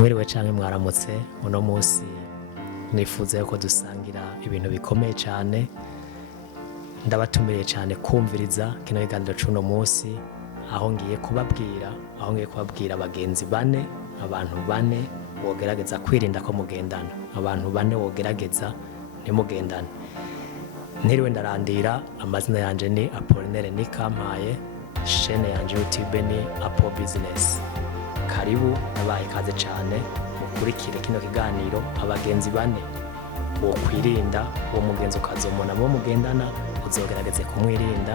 Mwiriwe canke mwaramutse, uno musi nifuza ko dusangira ibintu bikomeye cyane. Ndabatumiriye cyane kumviriza kino kiganiro c'uno musi, aho ngiye kubabwira abagenzi bane, abantu bane wogerageza kwirinda ko mugendana, abantu bane wogerageza ntimugendane. Ntiriwe ndarandira, amazina yanje ni Apollinaire Nikampaye, chaîne yanje YouTube ni Apo Business. Karibu nabaye kaze cyane mukurikire kino kiganiro abagenzi bane wokwirinda uwo mugenzi ukazomona bo mugendana, uzogerageze kumwirinda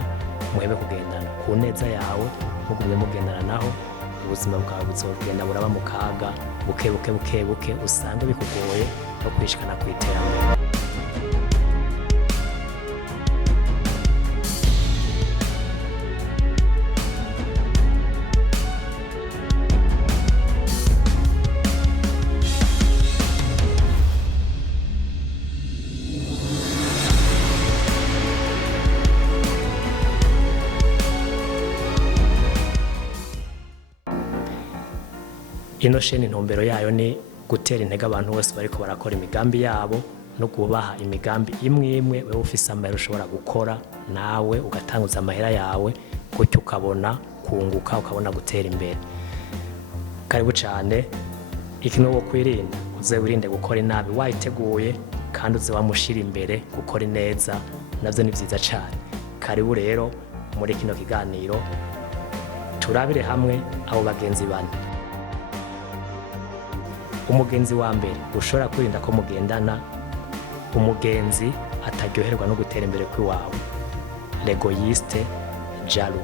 muhebe kugendana ku neza yawe, mugumye mugendana naho ubuzima bwawe buzogenda buraba mu kaga buke usange bikugoye no kwishikana kwiterambere. Ino sheni intumbero yayo ni gutera intege abantu bose bariko barakora imigambi yabo no kubaha imigambi imwe wewe ufise amahera ushobora gukora nawe ugatanguza amahera yawe, gutyo ukabona kunguka, ukabona gutera imbere. Karibu cyane. Ikino wokwirinda, uze wirinde gukora inabi wayiteguye kandi uze wamushira imbere gukora neza, navyo ni vyiza cyane. Karibu rero muri kino kiganiro turabire hamwe abo bagenzi bane. Umugenzi wa mbere ushobora kwirinda ko mugendana, umugenzi ataryoherwa no gutera imbere kw'iwawe, l'egoiste, jaloux.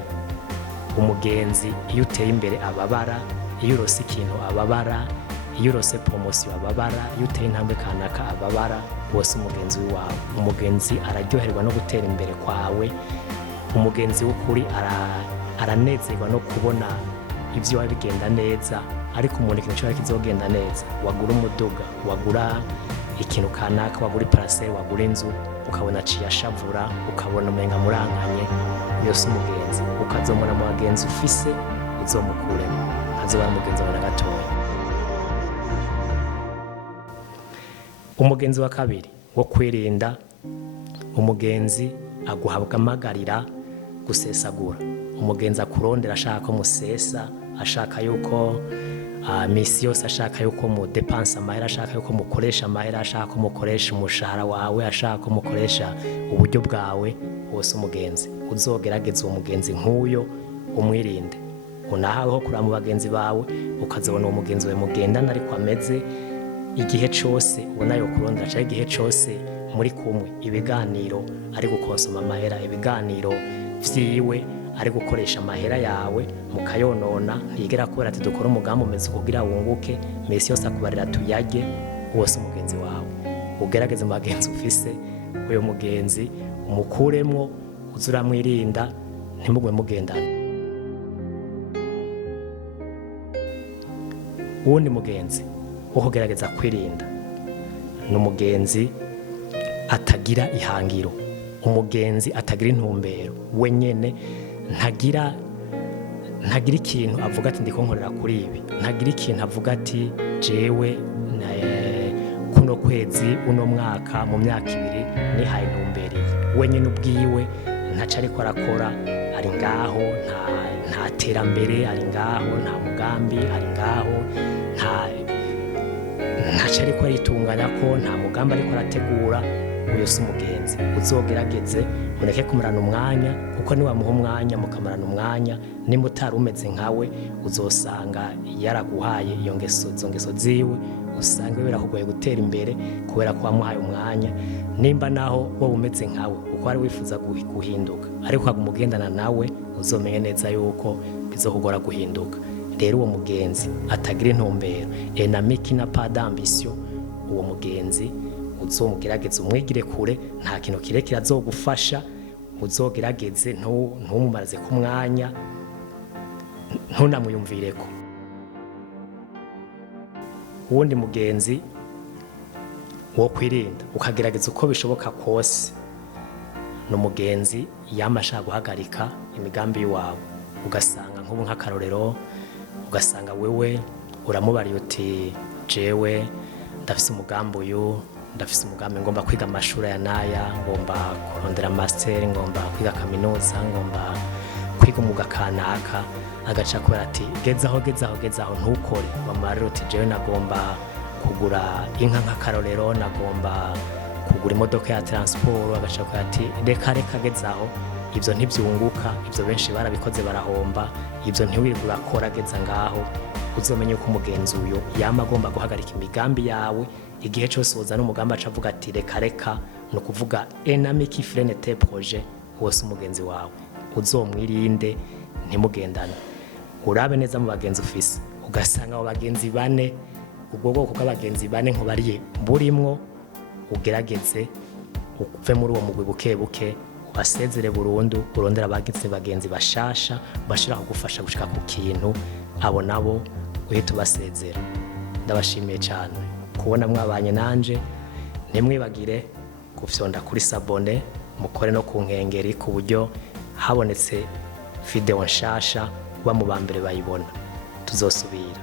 Umugenzi iyo uteye imbere ababara, iyo urose ikintu ababara, iyo urose promotion ababara, iyo uteye intambwe kanaka ababara, wose umugenzi w'iwawe. Umugenzi araryoherwa no gutera imbere kwawe, umugenzi w'ukuri aranezerwa no kubona ibyo wabigenda neza. Ariko umuntu ikintu cyose kizogenda neza, wagura umuduga, wagura ikintu kanaka, wagura parcelle, wagura inzu, ukabona ciyashavura, ukabona umenga murankanye, yose umugenzi ukazomona mu bagenzi ufise uzomukuremo, azoba umugenzi wawe na gatoya. Umugenzi wa kabiri wo kwirinda, umugenzi aguhamagarira gusesagura, umugenzi akurondera ashaka ko musesa, ashaka yuko misi yose, ashaka yuko mu depanse amahera, ashaka yuko mukoresha amahera, ashaka ko mukoresha umushahara wawe, ashaka ko mukoresha uburyo bwawe. Wose umugenzi uzogerageza uwo mugenzi nk'uyo umwirinde. Unahaweho kuraba mu bagenzi bawe, ukazabona uwo mugenzi we mugendana ariko ameze igihe cyose ubona yo kurondera, cyangwa igihe cyose muri kumwe ibiganiro ari gukonsoma amahera, ibiganiro vyiwe ari gukoresha amahera yawe mukayonona, ntigera kubera ati dukora umugambi umeze kugira wunguke, mesi yose akubarira tuyage. Wose umugenzi wawe ugerageze mu bagenzi ufise, uyo mugenzi umukuremwo, uzuramwirinda ntimugwe mugendana. Uwundi mugenzi wo kugerageza kwirinda ni umugenzi atagira ihangiro, umugenzi atagira intumbero wenyene, ntagira ikintu avuga ati ndiko nkorera kuri ibi, ntagira ikintu avuga ati jewe kuno kwezi uno mwaka mu myaka ibiri nihaye intumbero wenyene ubwiwe, ntaca ariko arakora, ari ngaho nta terambere, ari ngaho nta mugambi, ari ngaho ntaca ariko aritunganya ko nta mugambi ariko arategura. Uyo si umugenzi. Uzogerageze mureke kumarana umwanya, kuko niwamuha umwanya mukamarana umwanya, nimba utari umeze nkawe uzosanga yaraguhaye izo ngeso ziwe, usanga birakugoye gutera imbere kubera ko wamuhaye umwanya. Nimba naho wowe umeze nkawe uko ari wifuza guhinduka, ariko umugendana nawe uzomenye neza yuko bizokugora guhinduka. Rero uwo mugenzi atagira intumbero, ennemi qui n'a pas d'ambition, uwo mugenzi uzomugerageze umwigire kure, nta kintu kirekire azogufasha. Uzogerageze ntumumaze ku mwanya, ntunamuyumvireko. Uwundi mugenzi wo kwirinda ukagerageza uko bishoboka kose, ni umugenzi yamashaka guhagarika imigambi y'iwawe. Ugasanga nk'ubu nk'akarorero, ugasanga wewe uramubariye uti jewe ndafise umugambi uyu, ndafise umugambi ngomba kwiga amashuri ya naya, ngomba kurondera master, ngomba kwiga kaminuza, ngomba kwiga umwuga kanaka, agaca kubera ati gezaho ntukore. Bamara uti jewe nagomba kugura inka nk'akarorero, nagomba kugura imodoka ya transport, agaca kubera ati reka gezaho, ivyo ntivyunguka, ivyo benshi barabikoze barahomba, ivyo ntiwirirwa urakora, geza ngaho uzomenye ko umugenzi uyo yama agomba guhagarika imigambi yawe. Igihe cyose woza n'umugambi aca avuga ati reka no kuvuga enami qui freine tes projets, wose umugenzi wawe uzomwirinde ntimugendane. Urabe neza mu bagenzi ufise, ugasanga abo bagenzi bane, ubwo bwoko bw'abagenzi bane nkubariye burimwo, ugerageze uve muri uwo mugwi buke ubasezere burundu, urondera bagenzi bashasha bashira kugufasha gushika ku kintu, abo nabo uhita ubasezera. Ndabashimiye cyane kubona mwabanye nanje, ntimwibagire gufyonda kuri sabone, mukore no ku nkengeri ku buryo habonetse video nshasha kuba mu bambere bayibona. Tuzosubira.